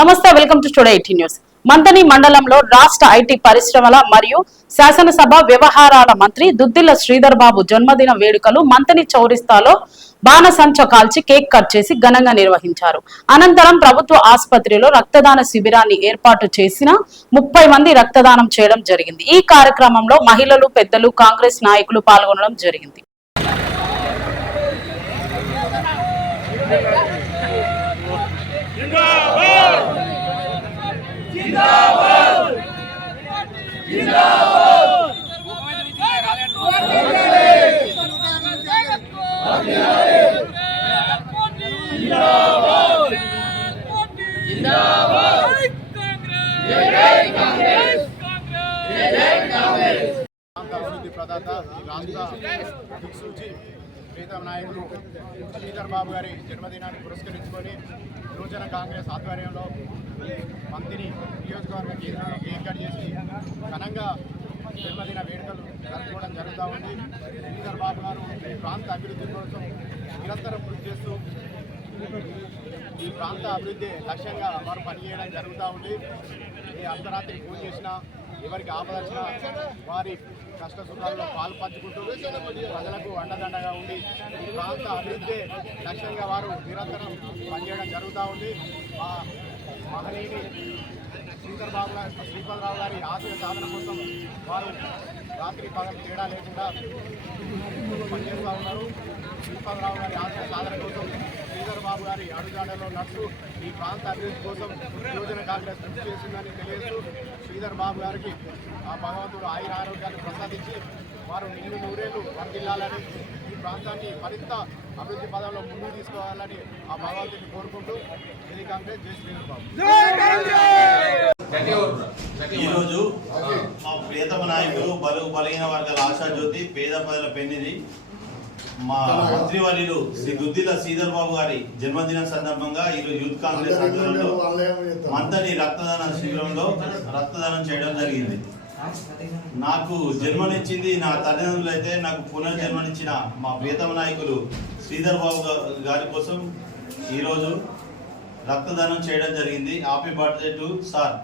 నమస్తే welcome to today eighty news. Manthani మండలంలో రాష్ట్ర ఐటీ పరిశ్రమల మరియు శాసనసభ వ్యవహారాల మంత్రి దుద్దిల్ల శ్రీధర్ బాబు జన్మదిన వేడుకలు మంతని చౌరిస్తాలో బాణసంచ కాల్చి కేక్ కట్ చేసి ఘనంగా నిర్వహించారు. అనంతరం ప్రభుత్వ ఆసుపత్రిలో రక్తదాన శిబిరాన్ని ఏర్పాటు చేసిన ముప్పై మంది రక్తదానం చేయడం జరిగింది. ఈ కార్యక్రమంలో మహిళలు పెద్దలు కాంగ్రెస్ నాయకులు పాల్గొనడం జరిగింది. రాష్ట్ర దిక్సూచి ప్రీతం నాయకులు శ్రీధర్ బాబు గారి జన్మదినాన్ని పురస్కరించుకొని యువజన కాంగ్రెస్ ఆధ్వర్యంలో మంత్రిని నియోజకవర్గ కేంద్రంలో కేక్ కట్ చేసి ఘనంగా జన్మదిన వేడుకలు జరుపుకోవడం జరుగుతూ ఉంది. శ్రీధర్ బాబు గారు ఈ ప్రాంత అభివృద్ధి కోసం నిరంతరం కృషి చేస్తూ ఈ ప్రాంత అభివృద్ధి లక్ష్యంగా వారు పనిచేయడం జరుగుతూ ఉంది. ఈ అర్ధరాత్రి పూజ చేసినా ఎవరికి ఆపద వారి కష్ట సుఖాల్లో పాలు పంచుకుంటూ ప్రజలకు అండదండగా ఉండి ఈ ప్రాంత అభివృద్ధి లక్ష్యంగా వారు నిరంతరం పనిచేయడం జరుగుతూ ఉంది. మా మహనీయుని శ్రీధర్ బాబు గారి శ్రీపతిరావు గారి ఆశయ సాధన కోసం వారు రాత్రి పగలు తేడా లేకుండా పనిచేస్తూ ఉన్నారు. శ్రీపతిరావు గారి ఆశయ సాధన కోసం శ్రీధర్ బాబు గారి అడుగుజాడలో నడుస్తూ ఈ ప్రాంత అభివృద్ధి కోసం యువజన కాంగ్రెస్ కృషి చేసిందని తెలియజేస్తూ శ్రీధర్ బాబు గారికి ఆ భగవంతుడు ఆయుర ఆరోగ్యాన్ని ప్రసాదించి వారు నిన్ను నూరేళ్ళు వర్దిల్లాలని ఈ ప్రాంతాన్ని మరింత అభివృద్ధి పదంలో ముందుకు తీసుకోవాలని ఆ భగవంతుని కోరుకుంటూ ఇది కాంగ్రెస్ జై శ్రీధర్ బాబు ఈరోజు మా ప్రియతమ నాయకులు బలు బలహీన వర్గాల ఆశాజ్యోతి పేద ప్రజల పెన్నిది మా మంత్రివర్యులు శ్రీ దుద్దిల శ్రీధర్ బాబు గారి జన్మదిన సందర్భంగా ఈరోజు యూత్ కాంగ్రెస్ ఆధ్వర్యంలో మంతని రక్తదాన శిబిరంలో రక్తదానం చేయడం జరిగింది. నాకు జన్మనిచ్చింది నా తల్లిదండ్రులు అయితే నాకు పునర్జన్మనిచ్చిన మా ప్రియతమ నాయకులు శ్రీధర్ బాబు గారి కోసం ఈరోజు రక్తదానం చేయడం జరిగింది. Happy birthday to sir.